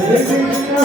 Hare Krishna Krishna Krishna Hare Hare Hare Rama Rama Hare Hare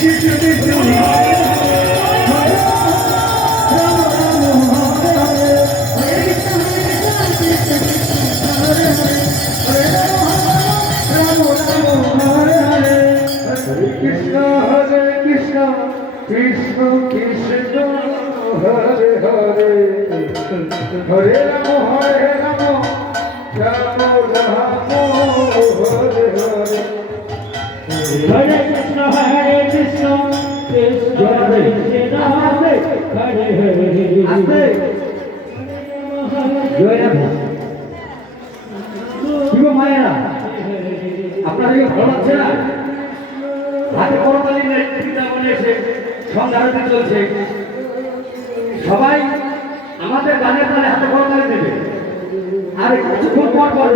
Krishna Krishna Hare Rama Rama Hare Hare Hare Krishna Krishna Krishna Hare Hare Hare Rama Rama Hare Hare Hare Krishna Krishna Hare আপনাদের ভালো লাগছে না? হাতে করতালি এসে সন্ধ্যা চলছে, সবাই আমাদের গানের তালে হাতে করতালি দেবে, আর কিছুক্ষণ পর পর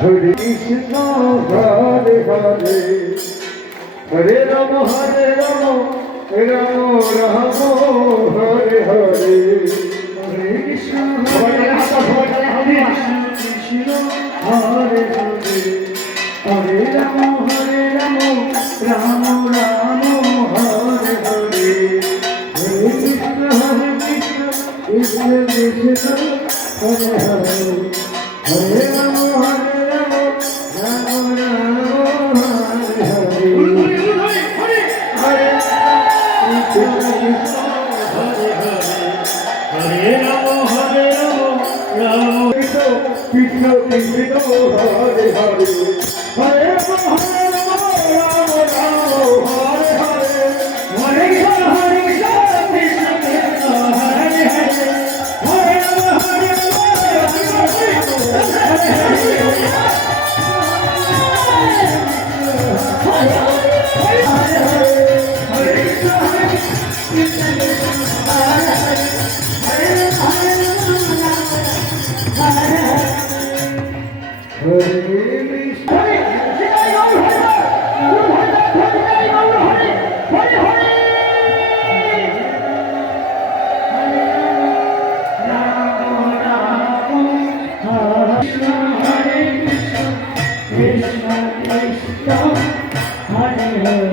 হরে কৃষ্ণ হরে হরে হরে রাম রাম রাম হরে হরে হরে কৃষ্ণ হরে কৃষ্ণ হরে হরে হরে রাম রাম রাম হরে হরে হরে কৃষ্ণ কৃষ্ণ কৃষ্ণ হরে হরে হরে রাম রাম রাম হরে হরে হরে কৃষ্ণ হরে হরে হরে রাম রাম কৃষ্ণ কৃষ্ণ হরে হরে হরে রাম রাম হরে হরে হরে কৃষ্ণ কৃষ্ণ কৃষ্ণ হরে হরে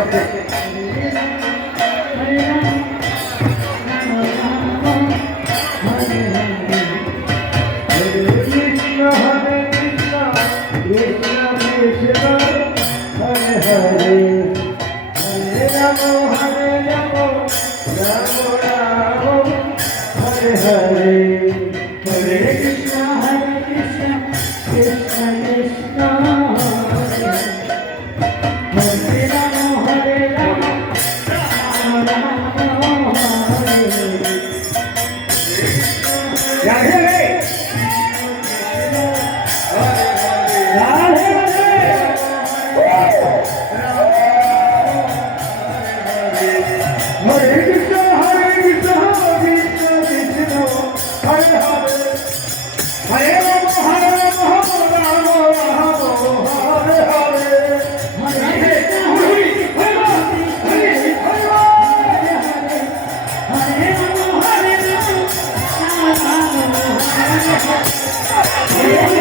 হরে রাম Yeah.